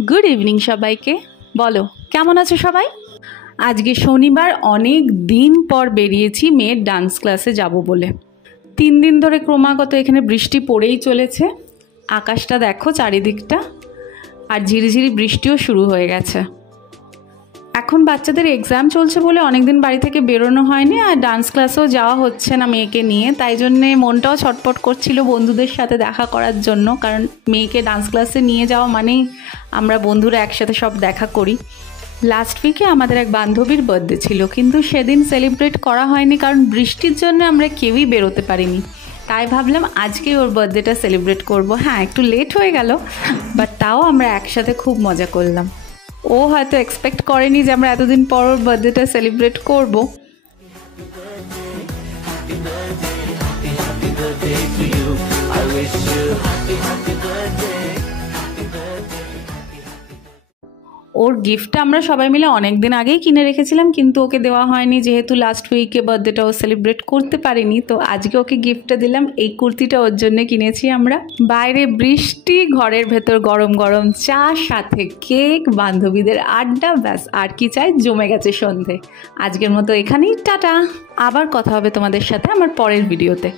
Good evening सबाइके बोलो केमन आछो सबाई। आज के शनिवार अनेक दिन पर बेरिएछि मेয়ের डांस क्लासे जाबो बोले। 3 दिन धरे क्रमागत एखाने बृष्टि पड़ेई चलेছে। आकाशटा देखो चारिदिकटा और झिरिझिरि बृष्टिओ शुरू हये गेছে। এখন বাচ্চাদের এক্সাম চলছে বলে অনেক দিন বাড়ি থেকে বেরোনো হয়নি আর ডান্স ক্লাসেও যাওয়া হচ্ছে না মেয়েকে নিয়ে, তাই জন্য মনটাও ছটফট করছিল বন্ধুদের সাথে দেখা করার জন্য, কারণ মেয়েকে ডান্স ক্লাসে নিয়ে যাওয়া মানেই আমরা বন্ধুরা একসাথে সব দেখা করি। লাস্ট উইকে আমাদের এক বান্ধবীর বার্থডে ছিল, কিন্তু সেদিন সেলিব্রেট করা হয়নি কারণ বৃষ্টির জন্য আমরা কেউই বেরোতে পারিনি। তাই ভাবলাম আজকে ওর বার্থডেটা সেলিব্রেট করব। হ্যাঁ, একটু লেট হয়ে গেল, বাট তাও আমরা একসাথে খুব মজা করলাম। ও হয়তো এক্সপেক্ট করেনি যে আমরা এতদিন পর ওর বার্থডেটা সেলিব্রেট করব। ওর গিফটটা আমরা সবাই মিলে অনেক দিন আগেই কিনে রেখেছিলাম, কিন্তু ওকে দেওয়া হয়নি যেহেতু লাস্ট উইকে বার্থডেটা ও সেলিব্রেট করতে পারিনি। তো আজকে ওকে গিফটটা দিলাম। এই কুর্তিটা ওর জন্য কিনেছি আমরা। বাইরে বৃষ্টি, ঘরের ভেতর গরম গরম চা, সাথে কেক, বান্ধবীদের আড্ডা, ব্যাস আর কি চাই, জমে গেছে সন্ধে। আজকের মতো এখানেই টাটা। আবার কথা হবে তোমাদের সাথে আমার পরের ভিডিওতে।